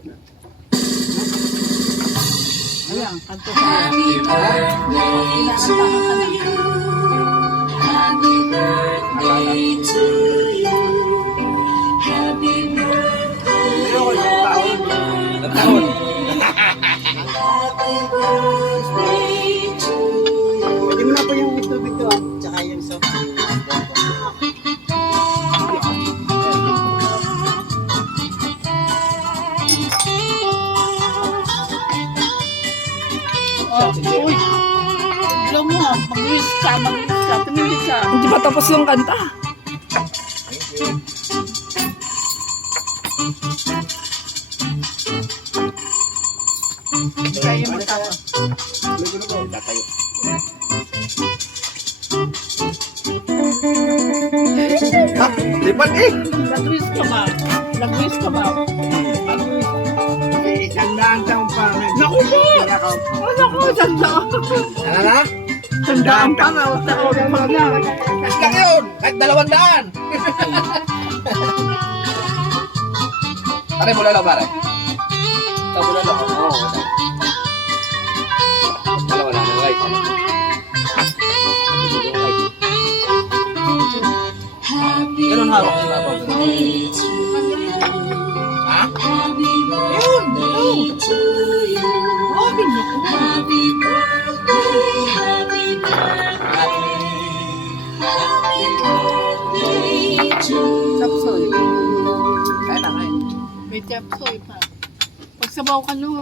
Ayan, kanto sa Happy birthday to you. Happy birthday to you. Happy birthday. Happy birthday to you. Pwede mo na po yung tubig doon, tsaka yung soft drink. Uy, alam mo, mag-wish ka, tumingin ka. Hindi pa tapos yung kanta. Kaya mo tayo. Tatayo. Ha? Lipat eh! Nag-wish ka ba? Nag-wish ka ba? Nag-wish. Sandaan taong pa. Naku po! Naku, sandaan. Ano na? Sandaan pa nga. Sandaan pa nga. Lang yun! Kahit 200! Pare, bulalo pare. Ito, bulalo. Oo. Dalawa lang, right? Ganun hawak nila po. Ha? Yun! Happy Happy birthday, happy birthday, happy birthday to Chapsoy. Kaya na, kaya. May chapsoy pa. Pagsabaw ka nung